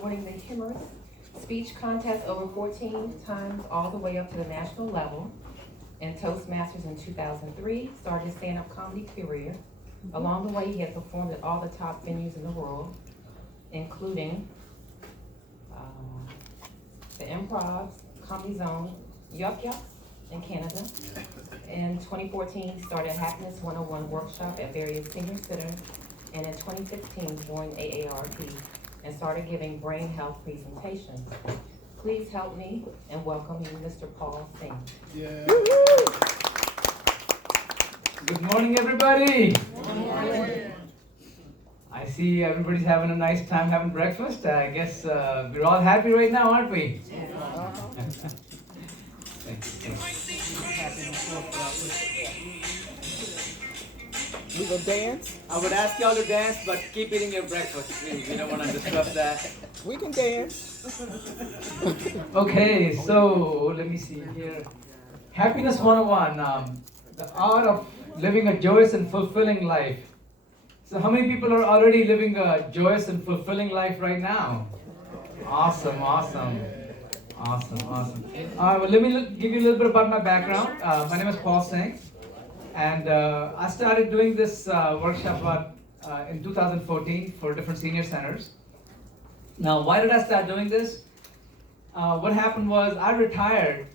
winning the humorous speech contest over 14 times all the way up to the national level. In Toastmasters in 2003, started his stand-up comedy career. Along the way, he has performed at all the top venues in the world, including the Improv, Comedy Zone, Yuck Yucks in Canada. In 2014, he started Happiness 101 workshop at various senior centers, and in 2016, joined AARP and started giving brain health presentations. Please help me in welcoming Mr. Paul Singh. Yeah. Good morning, everybody. Good morning. I see everybody's having a nice time having breakfast. I guess we're all happy right now, aren't we? Thank you. We gonna dance? I would ask y'all to dance, but keep eating your breakfast, please. We don't want to disrupt that. We can dance. Okay, so let me see here. Happiness 101, the art of living a joyous and fulfilling life. So how many people are already living a joyous and fulfilling life right now? Awesome. Well, let me give you a little bit about my background. My name is Paul Singh, and I started doing this workshop in 2014 for different senior centers. Now, why did I start doing this? What happened was I retired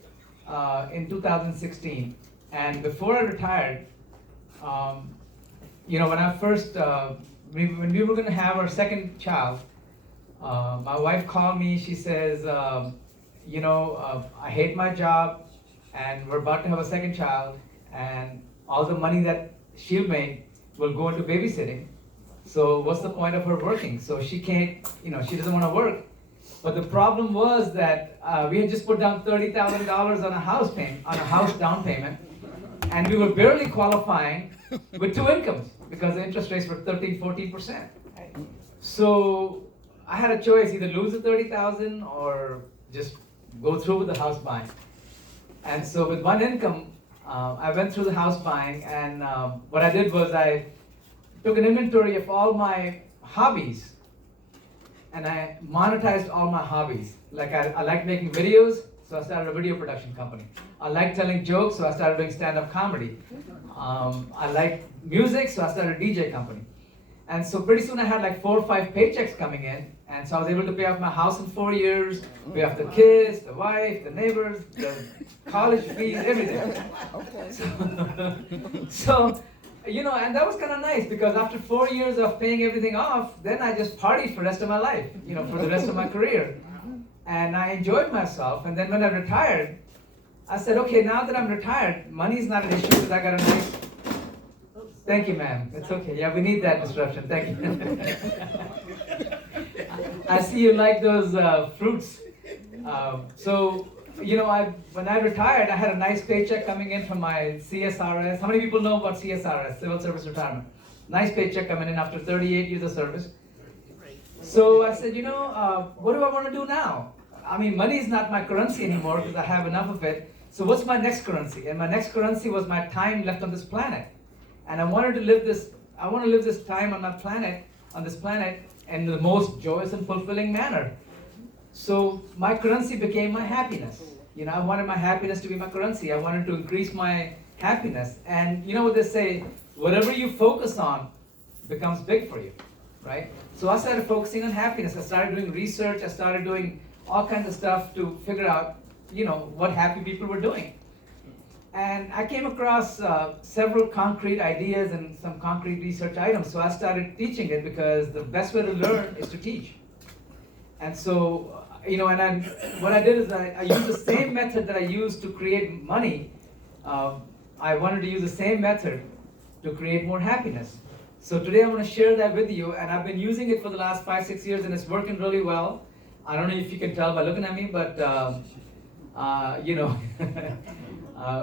in 2016, and before I retired, when I first, when we were going to have our second child, my wife called me. She says, I hate my job, and we're about to have a second child, and all the money that she'll make will go into babysitting. So what's the point of her working? So she can't, she doesn't want to work. But the problem was that we had just put down $30,000 on a house down payment, and we were barely qualifying with two incomes because the interest rates were 13-14%. So I had a choice: either lose the $30,000 or just go through with the house buying. And so with one income, I went through the house buying, and what I did was I took an inventory of all my hobbies, and I monetized all my hobbies. Like I like making videos, so I started a video production company. I like telling jokes, so I started doing stand-up comedy. I like music, so I started a DJ company. And so pretty soon I had like 4 or 5 paychecks coming in, and so I was able to pay off my house in 4 years, pay off the kids, the wife, the neighbors, the college fees, everything. Okay. So, and that was kind of nice because after 4 years of paying everything off, then I just partied for the rest of my life, for the rest of my career. And I enjoyed myself. And then when I retired, I said, okay, now that I'm retired, money's not an issue because I got a nice... Thank you, ma'am. It's okay. Yeah, we need that disruption. Thank you. I see you like those fruits. When I retired, I had a nice paycheck coming in from my CSRS. How many people know about CSRS, Civil Service Retirement? Nice paycheck coming in after 38 years of service. So I said, what do I want to do now? I mean, money is not my currency anymore because I have enough of it. So what's my next currency? And my next currency was my time left on this planet. And I wanted to live this time on this planet, in the most joyous and fulfilling manner. So my currency became my happiness. I wanted my happiness to be my currency. I wanted to increase my happiness. And you know what they say, whatever you focus on becomes big for you, right? So I started focusing on happiness. I started doing research. I started doing all kinds of stuff to figure out, what happy people were doing. And I came across several concrete ideas and some concrete research items. So I started teaching it because the best way to learn is to teach. And so, what I did is I used the same method that I used to create money. I wanted to use the same method to create more happiness. So today I'm going to share that with you, and I've been using it for the last 5-6 years, and it's working really well. I don't know if you can tell by looking at me, but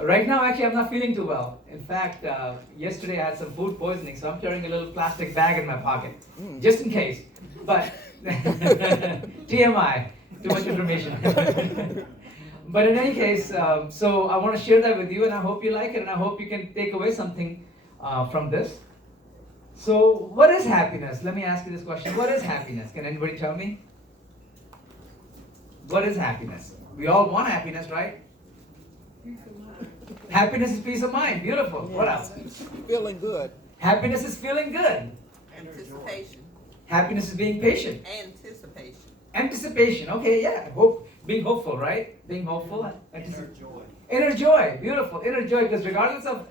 right now, actually, I'm not feeling too well. In fact, yesterday I had some food poisoning, so I'm carrying a little plastic bag in my pocket, just in case. But TMI, too much information. But in any case, so I want to share that with you, and I hope you like it, and I hope you can take away something from this. So, what is happiness? Let me ask you this question. What is happiness? Can anybody tell me? What is happiness? We all want happiness, right? Happiness is peace of mind. Beautiful. What else? Feeling good. Happiness is feeling good. Anticipation. Happiness is being patient. Anticipation. Anticipation. Okay, yeah. Hope, being hopeful, right? Being hopeful. Inner joy. Inner joy. Beautiful. Inner joy. Because regardless of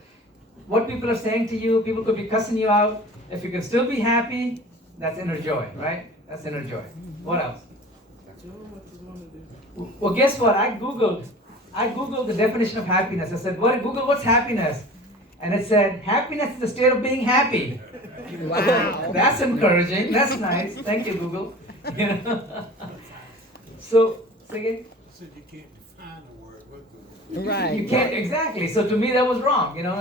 what people are saying to you, people could be cussing you out. If you can still be happy, that's inner joy, right? That's inner joy. What else? Well, guess what? I googled the definition of happiness. I said, "What? Google, what's happiness?" And it said, "Happiness is the state of being happy." Wow. That's encouraging. That's nice. Thank you, Google. You know? So, say again? So you can't define the word with Google. Right. You can't exactly. So to me, that was wrong. You know,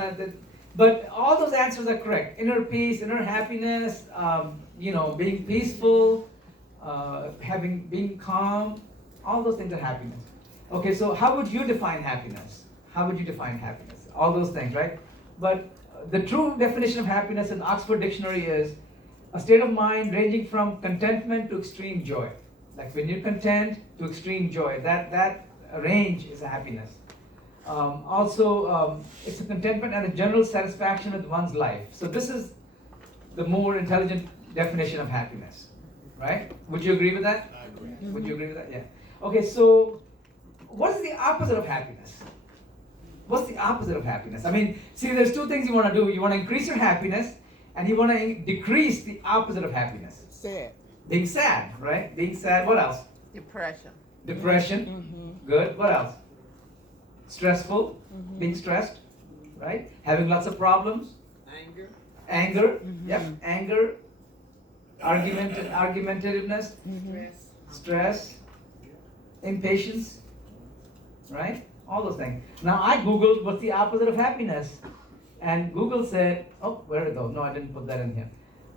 but all those answers are correct. Inner peace, inner happiness. Being peaceful, being calm. All those things are happiness. Okay, so how would you define happiness? How would you define happiness? All those things, right? But the true definition of happiness in Oxford Dictionary is a state of mind ranging from contentment to extreme joy. Like when you're content to extreme joy, that range is a happiness. It's a contentment and a general satisfaction with one's life. So this is the more intelligent definition of happiness, right? Would you agree with that? I agree. Would you agree with that? Yeah. Okay, so what is the opposite of happiness? What's the opposite of happiness? I mean, see, there's two things you want to do. You want to increase your happiness, and you want to decrease the opposite of happiness. Sad. Being sad, right? Being sad. What else? Depression. Depression. Good. What else? Stressful. Being stressed, right? Having lots of problems. Anger. Anger. Yep. Anger. Argumentativeness. Stress. Stress. Impatience. Right? All those things. Now I googled what's the opposite of happiness, and Google said, oh, where did it go? No, I didn't put that in here.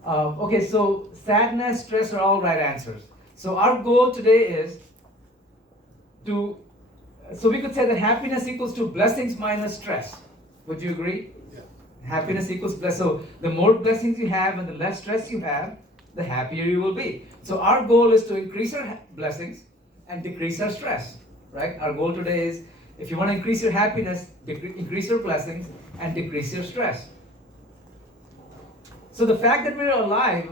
Okay, so sadness, stress are all right answers. So our goal today is so we could say that happiness equals to blessings minus stress. Would you agree? Yeah. Happiness equals bless. So the more blessings you have and the less stress you have, the happier you will be. So our goal is to increase our blessings and decrease our stress. Right? Our goal today is, if you want to increase your happiness, increase your blessings and decrease your stress. So the fact that we're alive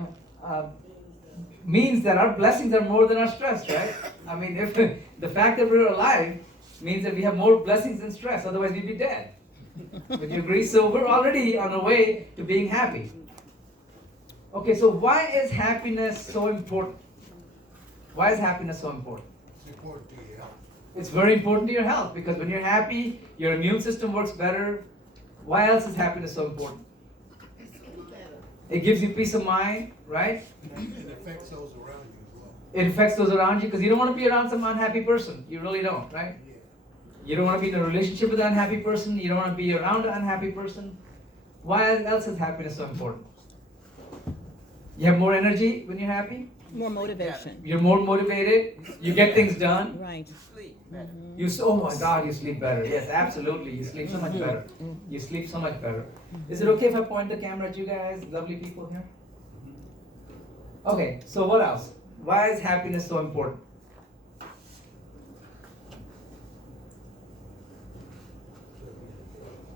means that our blessings are more than our stress, right? I mean, if the fact that we're alive means that we have more blessings than stress, otherwise we'd be dead. Would you agree? So we're already on our way to being happy. Okay, so why is happiness so important? Why is happiness so important? It's important to your health. It's very important to your health, because when you're happy, your immune system works better. Why else is happiness so important? It gives you peace of mind, right? It affects those around you as well. It affects those around you, because you don't want to be around some unhappy person. You really don't, right? Yeah. You don't want to be in a relationship with an unhappy person. You don't want to be around an unhappy person. Why else is happiness so important? You have more energy when you're happy. More motivation. You're more motivated. You get things done. Right. Sleep better. Oh my God, you sleep better. Yes, absolutely. You sleep so much better. You sleep so much better. Is it okay if I point the camera at you guys, lovely people here? Okay, so what else? Why is happiness so important?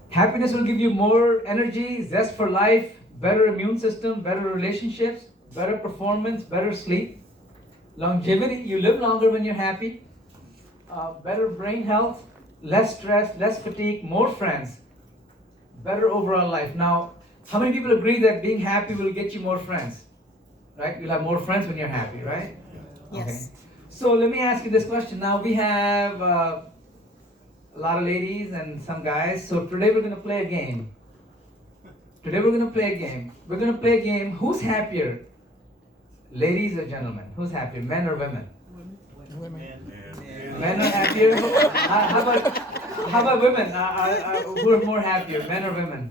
Happiness will give you more energy, zest for life, better immune system, better relationships, better performance, better sleep, longevity. You live longer when you're happy. Better brain health, less stress, less fatigue, more friends, better overall life. Now, how many people agree that being happy will get you more friends? Right? You'll have more friends when you're happy, right? Yes. Okay. So let me ask you this question. Now we have a lot of ladies and some guys. So today we're going to play a game. Today we're going to play a game. We're going to play a game. Who's happier? Ladies or gentlemen? Who's happier? Men or women? Women. Men are happier. How about women? Who are more happier, men or women?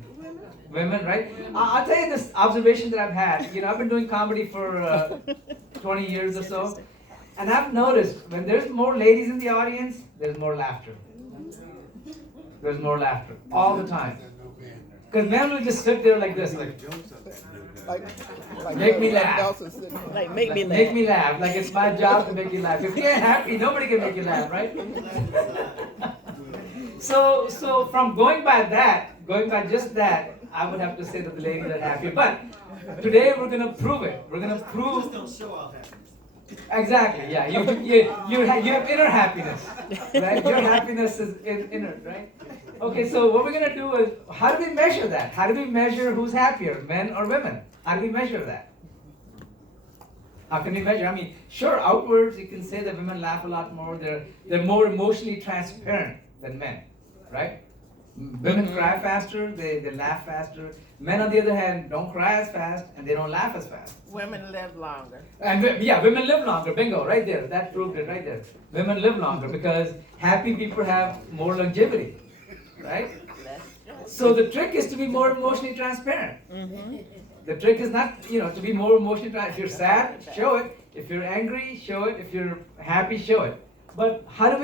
Women, right? I'll tell you this observation that I've had. I've been doing comedy for 20 years or so, and I've noticed when there's more ladies in the audience, there's more laughter. There's more laughter all the time. Because men will just sit there like this, like. Make me laugh. Like, make me laugh. Make me laugh. Like it's my job to make you laugh. If you ain't happy, nobody can make you laugh, right? So from going by just that, I would have to say that the ladies are happy. But today we're gonna prove it. We're gonna prove. Don't show off happiness. Exactly. Yeah. You have inner happiness, right? Your happiness is inner, right? Okay. So what we're gonna do is, how do we measure that? How do we measure who's happier, men or women? How do we measure that? How can we measure? I mean, sure, outwards you can say that women laugh a lot more. They're more emotionally transparent than men, right? Women cry faster, they laugh faster. Men, on the other hand, don't cry as fast and they don't laugh as fast. Women live longer. And yeah, women live longer. Bingo, right there. That proved it right there. Women live longer because happy people have more longevity, right? So the trick is to be more emotionally transparent. The trick is not, to be more emotionally transparent. If you're sad, show it. If you're angry, show it. If you're happy, show it. But how can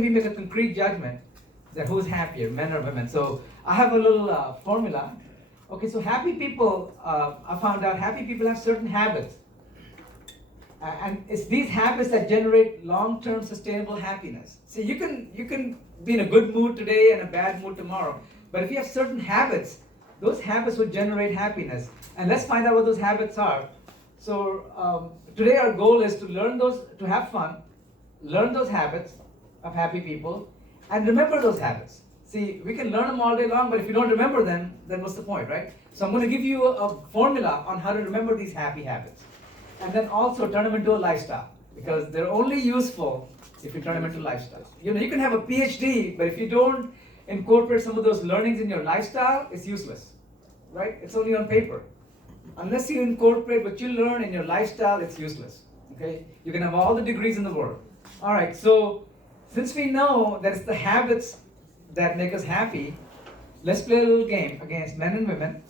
we make a concrete judgment that who's happier, men or women? So I have a little formula. Okay, so happy people, I found out happy people have certain habits. And it's these habits that generate long-term sustainable happiness. See, you can be in a good mood today and a bad mood tomorrow. But if you have certain habits, those habits will generate happiness. And let's find out what those habits are. So today our goal is to learn those, to have fun, learn those habits of happy people, and remember those habits. See, we can learn them all day long, but if you don't remember them, then what's the point, right? So I'm going to give you a formula on how to remember these happy habits. And then also turn them into a lifestyle, because they're only useful if you turn them into lifestyle. You can have a PhD, but if you don't incorporate some of those learnings in your lifestyle, it's useless, right? It's only on paper. Unless you incorporate what you learn in your lifestyle, it's useless, okay? You can have all the degrees in the world. All right, so since we know that it's the habits that make us happy, let's play a little game against men and women.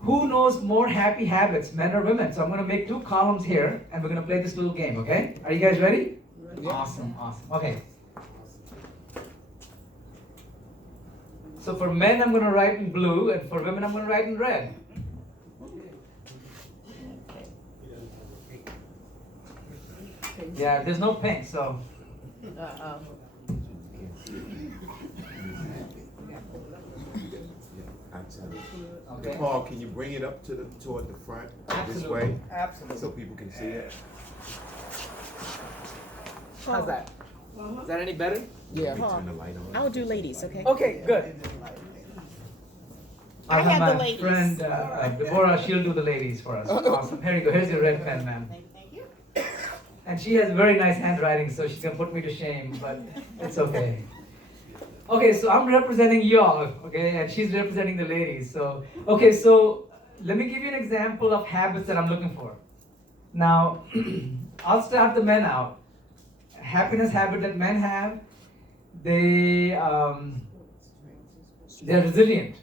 Who knows more happy habits, men or women? So I'm going to make 2 columns here, and we're going to play this little game, okay? Are you guys ready? Awesome. Okay. So for men, I'm going to write in blue, and for women, I'm going to write in red. Yeah, there's no pink, so. Okay. Paul, can you bring it up toward the front this way? Absolutely. So people can see it? How's that? Is that any better? Yeah. Turn the light on. I'll do ladies, okay? Okay, good. I I'll have my the ladies. friend Deborah, she'll do the ladies for us. Awesome. Here you go. Here's your red pen, ma'am. Thank you. And she has very nice handwriting, so she's gonna put me to shame, but it's okay. Okay, so I'm representing y'all, okay, and she's representing the ladies. So, okay, so let me give you an example of habits that I'm looking for. Now, I'll start the men out. Happiness habit that men have, they're resilient.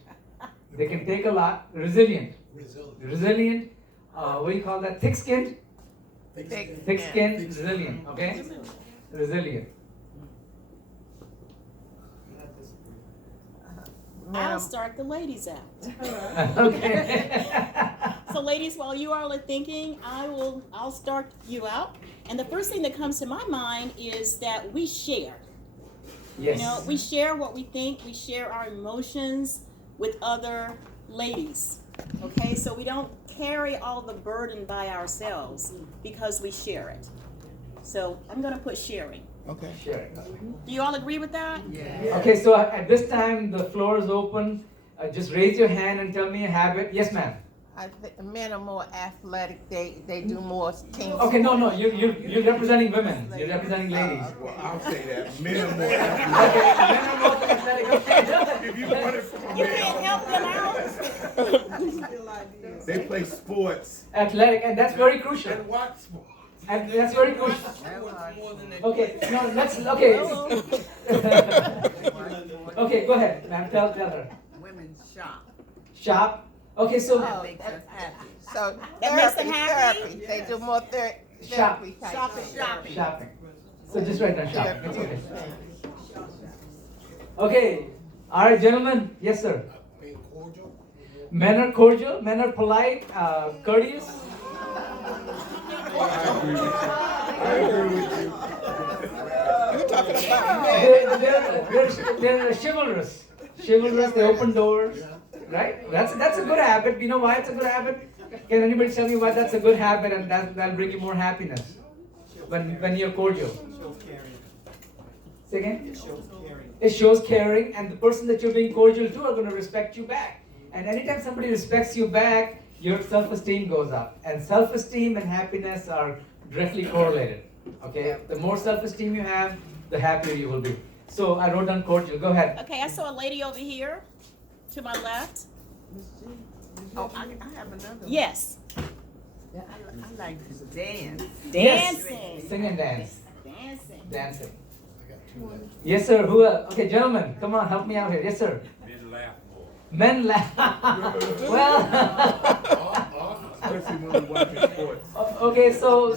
They can take a lot. Resilient. What do you call that? Thick-skinned? Thick-skinned, resilient, okay? Resilient. I'll start the ladies out. Okay. So ladies, while you all are thinking, I'll start you out. And the first thing that comes to my mind is that we share. Yes. We share what we think, we share our emotions with other ladies. Okay, so we don't carry all the burden by ourselves because we share it. So I'm gonna put sharing. Okay. Sharing. Do you all agree with that? Yeah. Okay, so at this time, the floor is open. Just raise your hand and tell me a habit. Yes, ma'am. I think men are more athletic. They do more team. Okay, no, you're representing women. You're representing ladies. Well, I'll say that. Men are more Okay, athletic. men are more athletic. Okay. If you want it from a You can't male, help them out. they play sports. Athletic, and that's very crucial. And watch sports. And that's very crucial. Okay, no, okay. Okay, go ahead, ma'am. Tell her. Women shop. Shop. Okay, so That makes us happy. So That makes them happy? therapy. They do more Shop. therapy type thing. shopping. So just write down shopping. It's okay. Okay. All right, gentlemen. Yes, sir. Being cordial. Men are cordial, men are polite, courteous. I agree with you. You're talking about men. They're chivalrous. Chivalrous, they open doors. Right? That's a good habit. You know why it's a good habit? Can anybody tell me why that's a good habit and that'll bring you more happiness when you're cordial? Say again? It shows caring, and the person that you're being cordial to are going to respect you back. And anytime somebody respects you back, your self-esteem goes up. And self-esteem and happiness are directly correlated. Okay? The more self-esteem you have, the happier you will be. So I wrote down cordial. Go ahead. Okay, I saw a lady over here to my left. Oh, I have another one. Yes. I like to dance. Dancing. Sing and dance. Dancing. Dancing. I got two left. Yes, sir. Who else? Okay, gentlemen, come on, help me out here. Yes, sir. Men laugh more. Men laugh. Well, Especially when we're watching sports. okay, so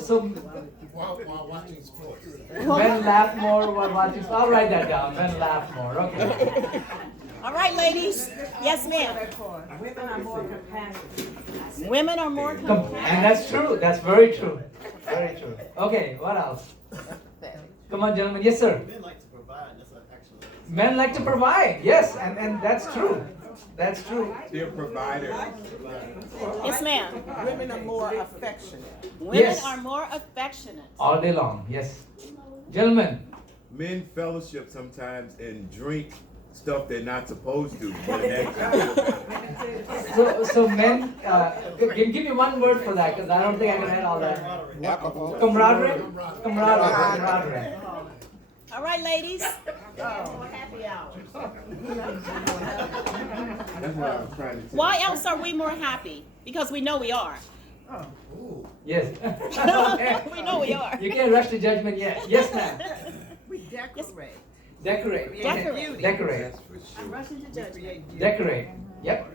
While watching sports. men laugh more while watching. I'll write that down. Men laugh more. Okay. All right, ladies. Yes, ma'am. Women are more compassionate. Women are more compassionate. And that's true. That's very true. Very true. Okay, what else? Come on, gentlemen. Yes, sir. Men like to provide, that's actually. Men like to provide. Yes, and that's true. That's true. They're providers. Yes, ma'am. Women are more affectionate. Women Yes. are more affectionate. All day long. Yes. Gentlemen, Men fellowship sometimes and drink stuff they're not supposed to. But it actually so men, give me one word for that because I don't think I can add all that. Alcohol. Camaraderie? Camaraderie. All right, ladies. Happy hour. That's what I was trying to tell Why else are we more happy? Because we know we are. Ooh. Yes. We know we are. You can't rush to judgment yet. Yes, ma'am. We decorate. Decorate. Decorate. Decorate. I'm rushing to judgment. Decorate. Yep.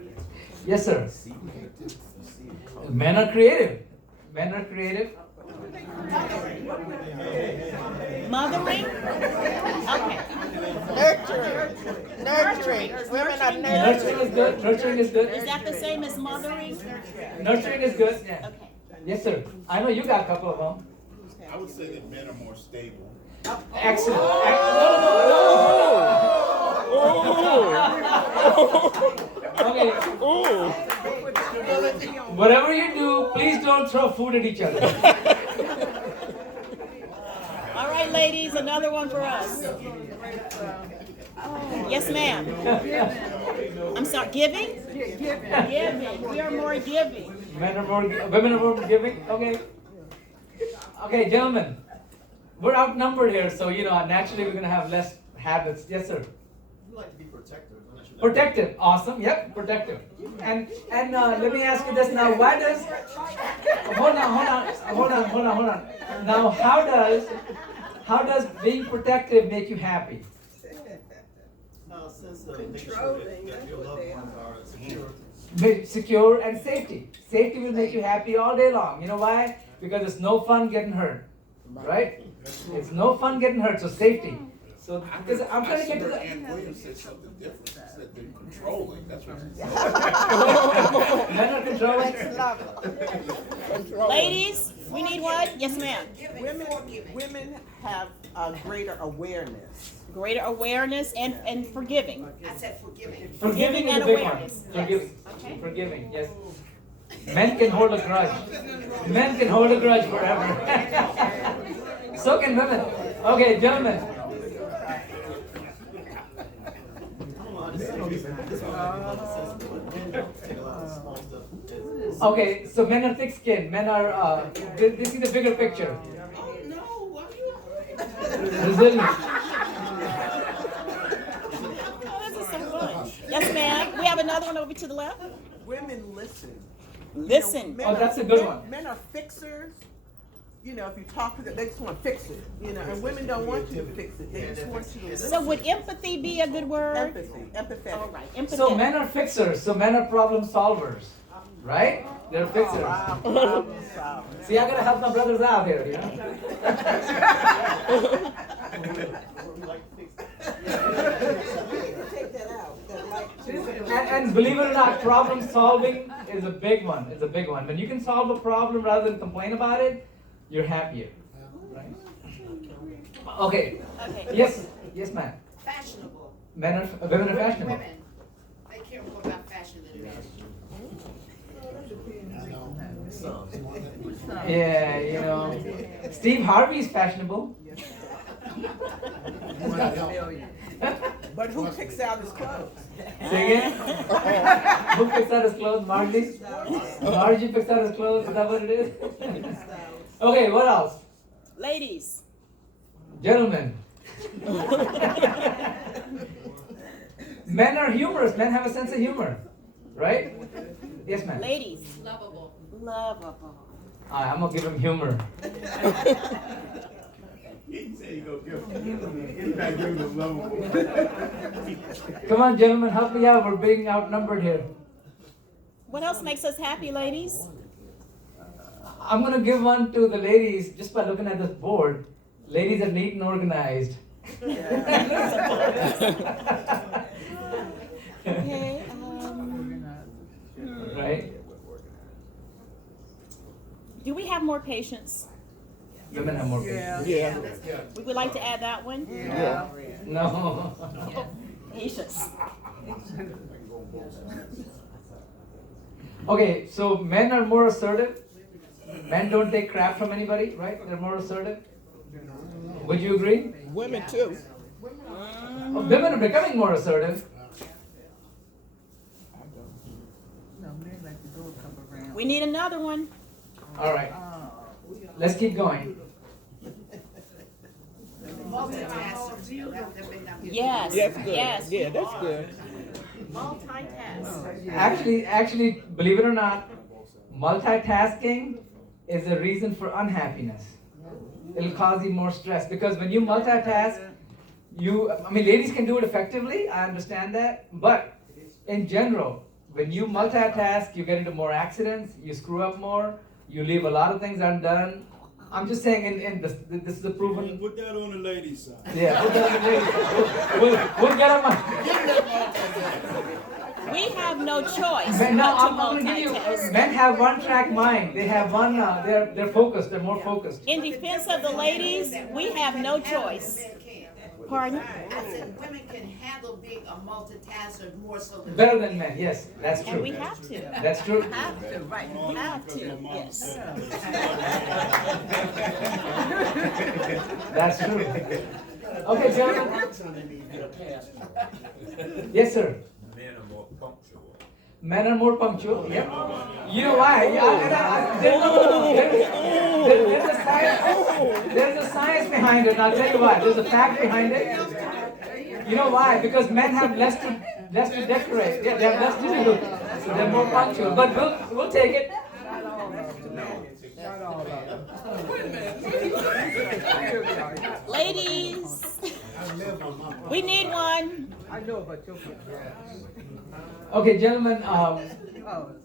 Yes, sir. Men are creative. Men are creative. Mothering? Okay. Nurturing. Women are Nurturing nurturing. is good. Nurturing is Is good. that the same as mothering? Nurturing is good. Yeah. Okay. Yes, sir. I know you got a couple of them. I would say that men are more stable. Excellent. Okay. Whatever you do, please don't throw food at each other. All right, ladies, another one for us. Yes, ma'am. I'm sorry, giving? Giving. We are more giving. Women are more giving. Okay. Okay, gentlemen. We're outnumbered here, so naturally we're gonna have less habits. Yes, sir. We like to be protective. I'm not sure that- Protective. Awesome. Yep. Protective. And let me ask you this now. Why does? Hold on. Now, how does being protective make you happy? Sense of making sure that your loved ones are secure. Secure and safety. Safety will make you happy all day long. You know why? Because it's no fun getting hurt. Right? It's no fun getting hurt. So safety. So because I'm trying to get to the. Ann Williams said something different. She said they're controlling. That's what she said. Men are controlling. Ladies, we need what? Yes, ma'am. Women have a greater awareness. Greater awareness and forgiving. Forgiving is and a big one. awareness. Forgiving. Okay. Forgiving. Yes. Men can hold a grudge. Men can hold a grudge forever. So can women. Okay, gentlemen. Okay, so men are thick-skinned. Men are. They see the bigger picture. Resilient. Oh, this is so fun. Yes, ma'am. We have another one over to the left. Women listen. Listen. Men Oh, are- that's a good men- one. Men are fixers. If you talk to them, they just want to fix it. And women don't want you to fix it. They just want you to listen. So would empathy be a good word? Empathy, empathetic. All right. Empathy. So men are fixers. So men are problem solvers, right? They're fixers. Problem solving. See, I gotta help my brothers out here. Take that out. And believe it or not, problem solving is a big one. It's a big one. When you can solve a problem rather than complain about it, you're happier. Right? Okay. Okay. Yes, ma'am. Fashionable. Women are fashionable. Women, they care more about fashion than men. Yeah, you know, Steve Harvey's fashionable. But who picks out his clothes? Say again? Who picks out his clothes? Margie? Margie picks out his clothes? Is that what it is? Okay, what else? Ladies. Gentlemen. Men are humorous. Men have a sense of humor. Right? Yes, ma'am. Ladies. Lovable. Lovable. I'm going to give him humor. He said he gonna give him. He's not giving him lovable. Come on, gentlemen, help me out. We're being outnumbered here. What else makes us happy, ladies? I'm going to give one to the ladies just by looking at this board. Ladies are neat and organized. Okay. Right? Do we have more patience? Women have more patience. Yeah. We would like to add that one. Yeah. No. Patience. Okay, so men are more assertive. Men don't take crap from anybody, right? They're more assertive. Would you agree? Women too. Oh, women are becoming more assertive. We need another one. All right. Let's keep going. Multitaskers. That may not be. Yes. Yes. Yeah, that's good. Multitask. Actually, believe it or not, multitasking is a reason for unhappiness. It'll cause you more stress because when you multitask, ladies can do it effectively, I understand that, but in general, when you multitask, you get into more accidents, you screw up more, you leave a lot of things undone. I'm just saying, this is a proven. Put that on the ladies' side. Yeah, put that on the ladies' side. We'll get them. We have no choice Men, no, but to I'm going to give you. multitask. Men have one-track mind. They have one. They're focused. They're more focused. In defense of the ladies, we have no choice. Men can. Pardon? I said women can handle being a multitasker more so than. Better than men. Yes, that's And we true. have to. That's true. Right. We have to. Yes. That's true. Okay, gentlemen. Yes, sir. Men are more punctual. Men are more punctual. Yep. You know why? There's a science behind it, and I'll tell you why. There's a fact behind it. You know why? Because men have less to decorate. Yeah, they have less to do. So they're more punctual. But we'll take it. Ladies, we need one. Okay, gentlemen.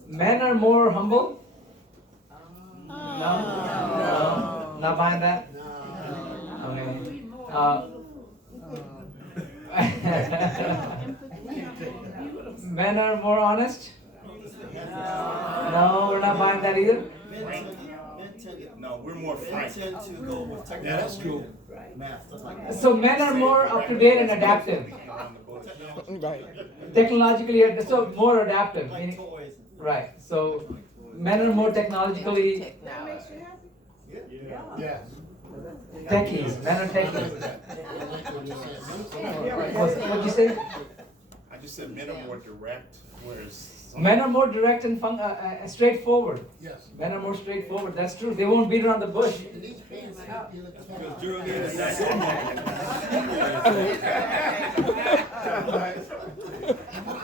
Men are more humble. No. Not buying that. Okay. Men are more honest. No, we're not buying that either. No, we're more frank. tend to go with technology. Yeah, that's true. Math, stuff like that. So men are more up to date and adaptive. Right. Technologically, so more adaptive. Like Meaning, toys. right. So men are more technologically Yeah. techies. Men are techies. What'd you say? I just said men are more direct, whereas Men are more direct and straightforward. Yes. Men are more straightforward. That's true. They won't beat around the bush.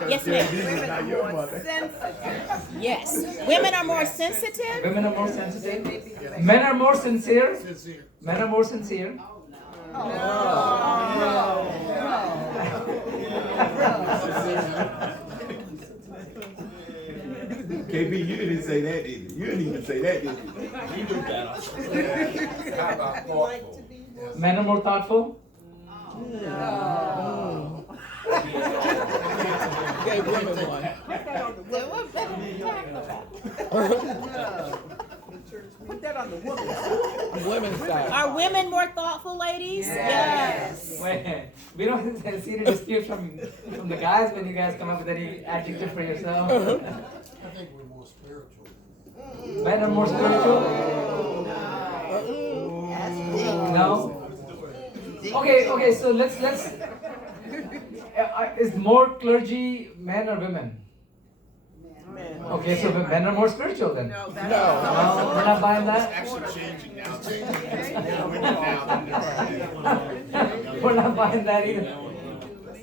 Yes, ma'am. Not your mother. Yes. Women are more sensitive. Women are more sensitive. Men are more sincere. Men are more sincere. KB, you didn't say that, did you? You didn't even say that, did you? you do better. How about thoughtful? Men are more thoughtful. Gave women one. of that. Put that on the woman's side. Women's side. Are women more thoughtful, ladies? Yes. Wait, we don't see the dispute from the guys when you guys come up with any adjective for yourself. I think we're more spiritual. Men are more spiritual? No? Okay, so let's is more clergy men or women? Man. Okay, so men are more spiritual then? No, that's No, we're not buying It's that? actually changing now. More women now than there We're not buying that either.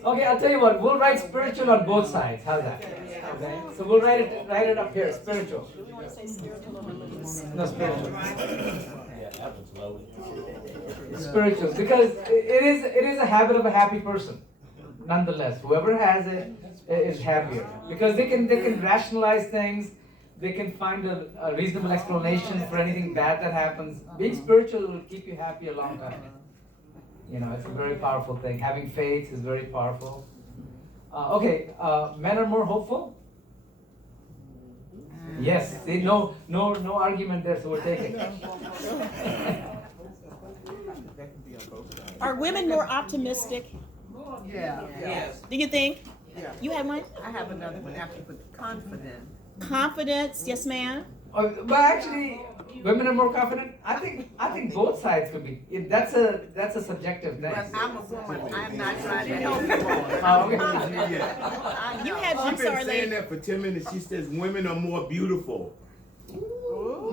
Okay, I'll tell you what, we'll write spiritual on both sides. How's that? Okay, so we'll write it up here, spiritual. Do we want to say spiritual or religious? No, spiritual. Yeah, that was low. Spiritual, because it is a habit of a happy person. Nonetheless, whoever has it is happier because they can rationalize things. They can find a reasonable explanation for anything bad that happens. Being spiritual will keep you happy a long time. You know, it's a very powerful thing. Having faith is very powerful. Men are more hopeful. Yes, no argument there, so we'll take it. Are women more optimistic? Yeah. Do you think? Yeah. You have one? I have another one after, but confident. Confidence, yes, ma'am. But actually, women are more confident. I think both sides could be. That's a subjective thing. But I'm a woman. I'm not trying to help you all. Oh, okay. You had, I'm She's been sorry, saying lady. that for 10 minutes. She says women are more beautiful.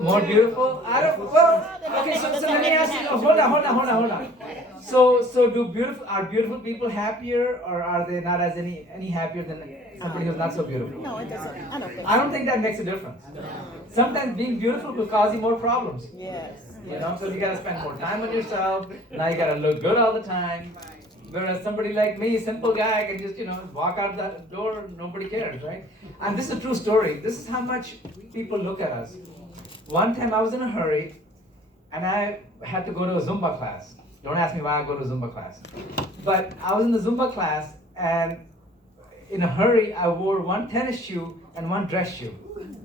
More beautiful? I don't. Well, okay. So let me ask you. Hold on. So are beautiful people happier, or are they not as any happier than somebody who's not so beautiful? No, it doesn't. I don't think I don't think that makes a difference. Sometimes being beautiful will cause you more problems. Yes. You know, so you gotta spend more time on yourself. Now you gotta look good all the time. Whereas somebody like me, simple guy, can just walk out that door, nobody cares, right? And this is a true story. This is how much people look at us. One time I was in a hurry, and I had to go to a Zumba class. Don't ask me why I go to a Zumba class. But I was in the Zumba class, and in a hurry, I wore one tennis shoe and one dress shoe.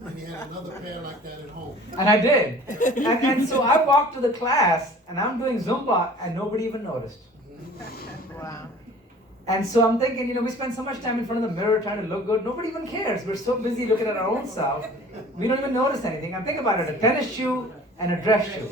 And you had another pair like that at home. And I did. And so I walked to the class, and I'm doing Zumba, and nobody even noticed. Wow. And so I'm thinking, we spend so much time in front of the mirror trying to look good. Nobody even cares. We're so busy looking at our own self. We don't even notice anything. I'm thinking about it, a tennis shoe and a dress shoe.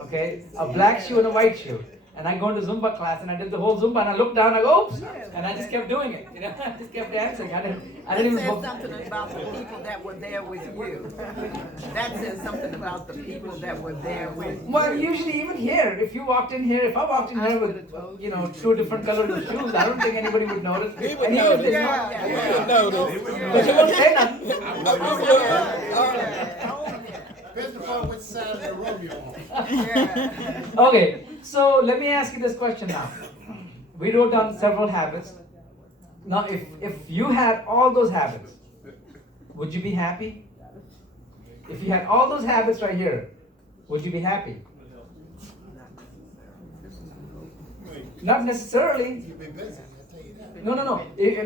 Okay? A black shoe and a white shoe. And I go into Zumba class and I did the whole Zumba and I looked down, I go, oops! And I just kept doing it. I just kept dancing. I didn't That even says go. something about the people that were there with you. That says something about the people that were there with you. Well, usually even here, if I walked in here with, two different colored shoes, I don't think anybody would notice. He would And even if notice. they He don't- would notice. But you won't say nothing. Depends upon which side of the road you're on. Okay, so let me ask you this question now. We wrote down several habits. Now, if you had all those habits, would you be happy? If you had all those habits right here, would you be happy? Not necessarily. You've been busy, I'll tell you that. No.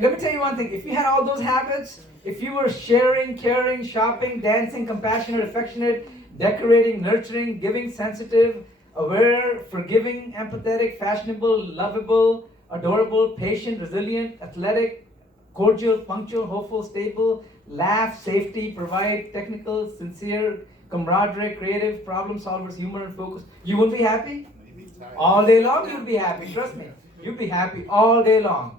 Let me tell you one thing. If you had all those habits, if you were sharing, caring, shopping, dancing, compassionate, affectionate, decorating, nurturing, giving, sensitive, aware, forgiving, empathetic, fashionable, lovable, adorable, patient, resilient, athletic, cordial, punctual, hopeful, stable, laugh, safety, provide, technical, sincere, camaraderie, creative, problem solvers, humor, and focus, you would be happy? All day long you'd be happy, trust me. You'd be happy all day long.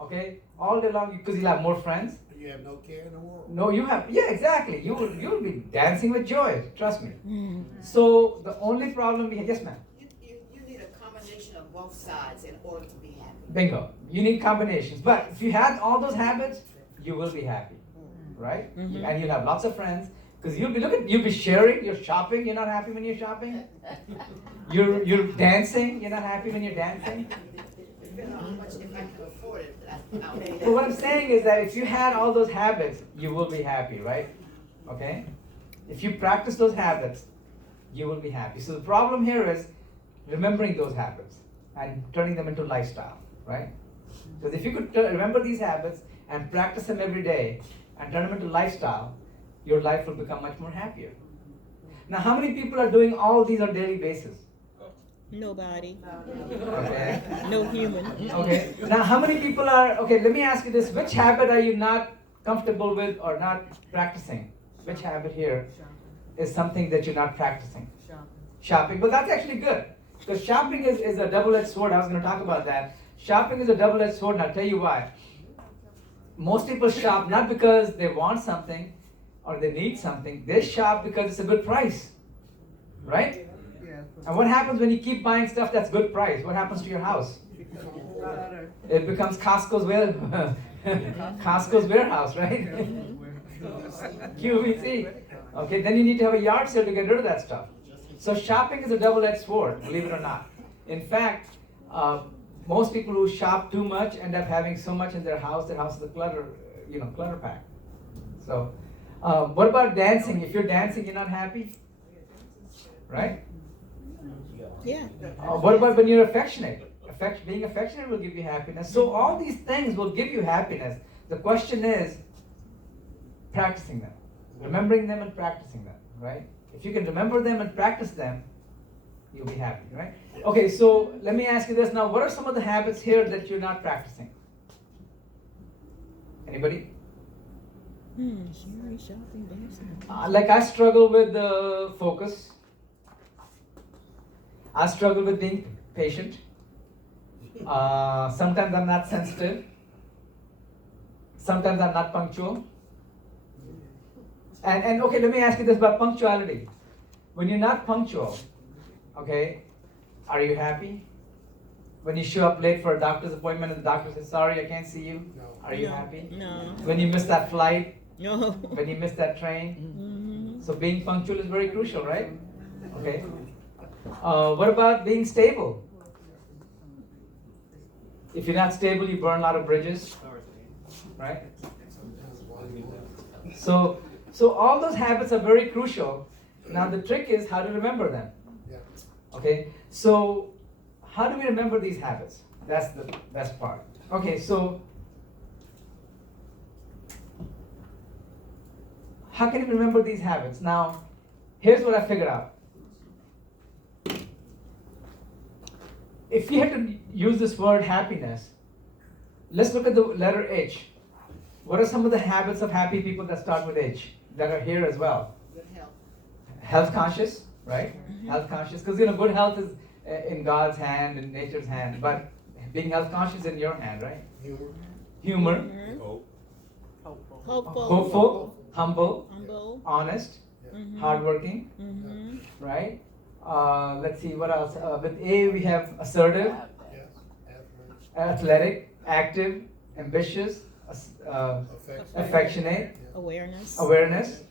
Okay? All day long because you'll have more friends. You have no care in the world. No, yeah, exactly. You'll be dancing with joy, trust me. So the only problem we have, yes ma'am. You need a combination of both sides in order to be happy. Bingo. You need combinations. But if you had all those habits, you will be happy. Right? And you'll have lots of friends. Because you'll be sharing, you're shopping, you're not happy when you're shopping. You're dancing, you're not happy when you're dancing. Depending on how much, if I can afford it, I'll be But what I'm saying is that if you had all those habits, you will be happy, right? Okay? If you practice those habits, you will be happy. So the problem here is remembering those habits and turning them into lifestyle, right? Because if you could remember these habits and practice them every day, and turn them into lifestyle, your life will become much more happier. Now, how many people are doing all these on a daily basis? Nobody. Okay. No human. Okay. Now, how many people are, okay, let me ask you this. Which habit are you not comfortable with or not practicing? Which habit here is something that you're not practicing? Shopping. But that's actually good. Because shopping is a double-edged sword. I was going to talk about that. Shopping is a double-edged sword, and I'll tell you why. Most people shop not because they want something or they need something. They shop because it's a good price. Right? And what happens when you keep buying stuff that's good price? What happens to your house? It becomes Costco's warehouse, right? QVC. Okay, then you need to have a yard sale to get rid of that stuff. So shopping is a double-edged sword, believe it or not. In fact, most people who shop too much end up having so much in their house is a clutter pack. So, what about dancing? If you're dancing, you're not happy, right? Yeah. What about when you're affectionate? Being affectionate will give you happiness. So all these things will give you happiness. The question is practicing them, remembering them and practicing them, right? If you can remember them and practice them, you'll be happy, right? Okay, so let me ask you this now. What are some of the habits here that you're not practicing? Anybody? Shopping, dancing. Like I struggle with focus. I struggle with being patient. Sometimes I'm not sensitive. Sometimes I'm not punctual. And okay, let me ask you this about punctuality. When you're not punctual, okay, are you happy? When you show up late for a doctor's appointment and the doctor says, sorry, I can't see you, are you happy? No. When you miss that flight, No. when you miss that train, so being punctual is very crucial, right? Okay. What about being stable? If you're not stable, you burn a lot of bridges, right? So all those habits are very crucial. Now the trick is how to remember them. Okay, so how do we remember these habits? That's the best part. Okay, so how can you remember these habits? Now, here's what I figured out. If you had to use this word happiness, let's look at the letter H. What are some of the habits of happy people that start with H that are here as well? Good health. Health conscious, right? Health conscious, because good health is in God's hand, in nature's hand, but being health conscious is in your hand, right? Humor. Hope. Hopeful. Hopeful, humble, Humble. honest, hardworking, right? Let's see what else. With A we have assertive, athletic, active, ambitious, affectionate, Awareness. awareness,